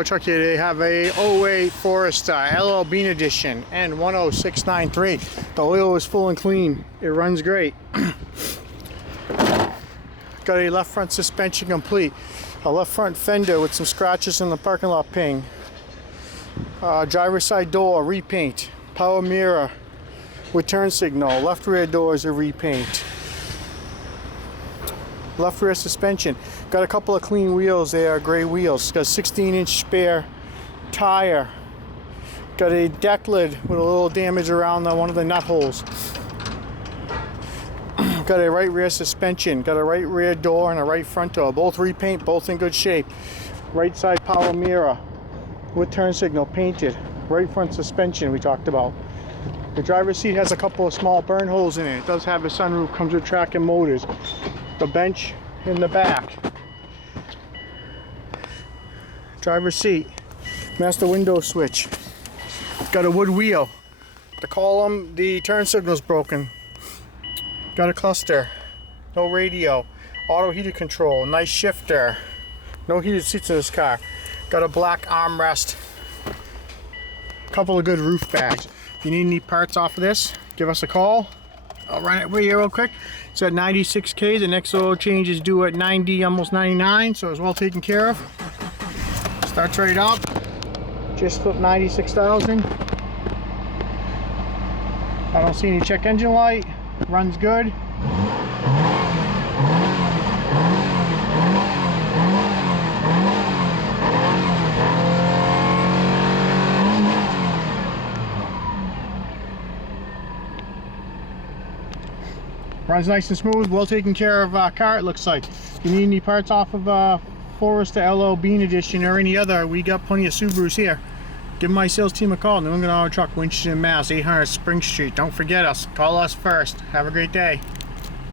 Auto Truck here. They have a 08 Forester LL Bean Edition N10693. The oil is full and clean. It runs great. Got a left front suspension complete. A left front fender with some scratches in the parking lot ping. Driver's side door repaint. Power mirror with turn signal. Left rear doors are repaint. Left rear suspension. Got a couple of clean wheels there, gray wheels. Got a 16-inch spare tire. Got a deck lid with a little damage around one of the nut holes. Got a right rear suspension. Got a right rear door and a right front door. Both repaint, both in good shape. Right side power mirror with turn signal painted. Right front suspension we talked about. The driver's seat has a couple of small burn holes in it. It does have a sunroof, comes with tracking motors. The bench in the back. Driver's seat. Master window switch. Got a wood wheel. The column, the turn signal's broken. Got a cluster. No radio. Auto heated control. Nice shifter. No heated seats in this car. Got a black armrest. Couple of good roof bags. If you need any parts off of this, give us a call. I'll run it with you real quick. It's at 96K. The next oil change is due at 90, almost 99, so it's well taken care of. Starts right up. Just flipped 96,000. I don't see any check engine light. Runs good. Runs nice and smooth, well taken care of car it looks like. If you need any parts off of Forester LL Bean Edition or any other, we got plenty of Subarus here. Give my sales team a call, New England Auto Truck, Winchester, Mass, 800 Spring Street. Don't forget us, call us first. Have a great day.